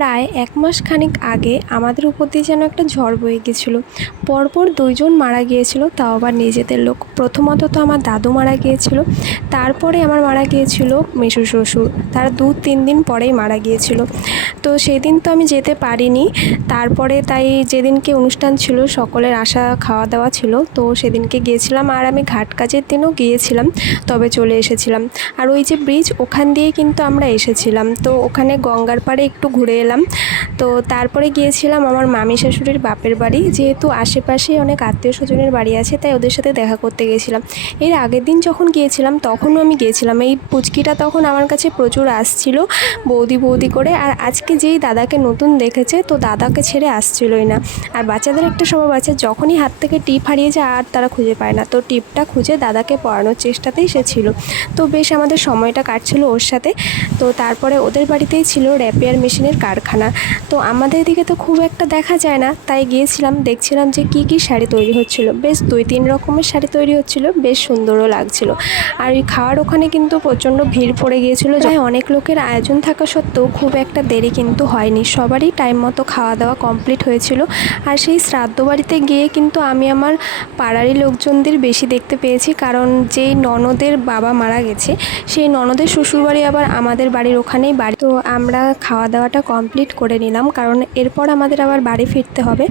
প্রায় ১ মাস খানেক আগে আমাদের উপর দিয়ে যেন একটা ঝড় বয়ে গিয়েছিল। পরপর ২ জন মারা গিয়েছিল, তাও আবার নিজেদের লোক। প্রথমত তো আমার দাদু মারা গিয়েছিল, তারপরে আমার মারা গিয়েছিল মেসো শ্বশুর, তারা ২-৩ দিন পরেই মারা গিয়েছিল। তো সেদিন তো আমি যেতে পারিনি। তারপরে তাই যেদিনকে অনুষ্ঠান ছিল সকলের আসা খাওয়া দাওয়া ছিল, তো সেদিনকে গিয়েছিলাম। আর আমি ঘাট কাজের দিনও গিয়েছিলাম, তবে চলে এসেছিলাম। আর ওই যে ব্রিজ, ওখান দিয়েই কিন্তু আমরা এসেছিলাম। তো ওখানে গঙ্গার পাড়ে একটু ঘুরে এলাম। তো তারপরে গিয়েছিলাম আমার মামি শাশুড়ির বাপের বাড়ি, যেহেতু আশেপাশেই অনেক আত্মীয় স্বজনের বাড়ি আছে, তাই ওদের সাথে দেখা করতে গিয়েছিলাম। এর আগের দিন যখন গিয়েছিলাম তখনও আমি গিয়েছিলাম। এই পুচকিটা তখন আমার কাছে প্রচুর আসছিল বৌদি বৌদি করে। আর আজকে যেই দাদাকে নতুন দেখেছে, তো দাদাকে ছেড়ে আসছিলই না। আর বাচ্চাদের একটা স্বভাব আছে, যখনই হাত থেকে টিপ হারিয়ে যায় আর তারা খুঁজে পায় না, তো টিপটা খুঁজে দাদাকে পরানোর চেষ্টাতেই সে ছিল। তো বেশ আমাদের সময়টা কাটছিল ওর সাথে। তো তারপরে ওদের বাড়িতেই ছিল র্যাপিয়ার মেশিনের কারখানা। তো আমাদের দিকে তো খুব একটা দেখা যায় না, তাই গিয়েছিলাম, দেখছিলাম যে কী কী শাড়ি তৈরি হচ্ছিল। বেশ ২-৩ রকমের শাড়ি তৈরি হচ্ছিল, বেশ সুন্দরও লাগছিল। আর এই খাওয়ার ওখানে কিন্তু প্রচণ্ড ভিড় পড়ে গিয়েছিল। যাই অনেক লোকের আয়োজন থাকা সত্ত্বেও খুব একটা দেরি কিন্তু হয়নি, সবারই টাইম মতো খাওয়া দাওয়া কমপ্লিট হয়েছিল। আর সেই শ্রাদ্ধ বাড়িতে গিয়ে কিন্তু আমি আমার পাড়ারই লোকজনদের বেশি দেখতে পেয়েছি, কারণ যেই ননদের বাবা মারা গেছে, সেই ননদের শ্বশুরবাড়ি আবার আমাদের বাড়ির ওখানেই বাড়ি। তো আমরা খাওয়া দাওয়াটা কমপ্লিট করে নিলাম, কারণ এরপর আমাদের আবার বাড়ি ফিরতে হবে।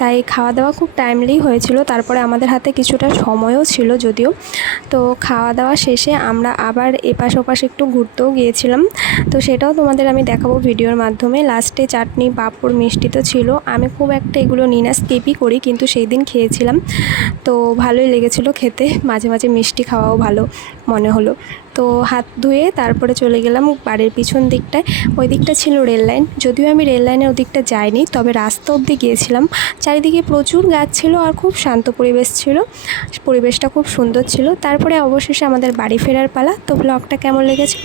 তাই খাওয়া দাওয়া খুব টাইমলি হয়েছিল। তারপরে আমাদের হাতে কিছুটা সময়ও ছিল যদিও। তো খাওয়া দাওয়া শেষে আমরা আবার এপাশ ওপাশ একটু ঘুরতেও গিয়েছিলাম। তো সেটাও তোমাদের আমি দেখাবো ভিডিওর মাধ্যমে। লাস্টে চাটনি, পাঁপড়, মিষ্টি তো ছিল। আমি খুব একটা এগুলো নিই না, স্কিপই করি, কিন্তু সেই দিন খেয়েছিলাম, তো ভালোই লেগেছিলো খেতে। মাঝে মাঝে মিষ্টি খাওয়াও ভালো মনে হলো। তো হাত ধুয়ে তারপরে চলে গেলাম বাড়ির পিছন দিকটায়। ওই দিকটা ছিল রেল লাইন, যদিও আমি রেল লাইনের ওদিকটা যাইনি, তবে রাস্তা অবধি গিয়েছিলাম। চারিদিকে প্রচুর গাছ ছিল আর খুব শান্ত পরিবেশ ছিল, পরিবেশটা খুব সুন্দর ছিল। তারপরে অবশেষে আমাদের বাড়ি ফেরার পালা। তো ব্লগটা কেমন লেগেছে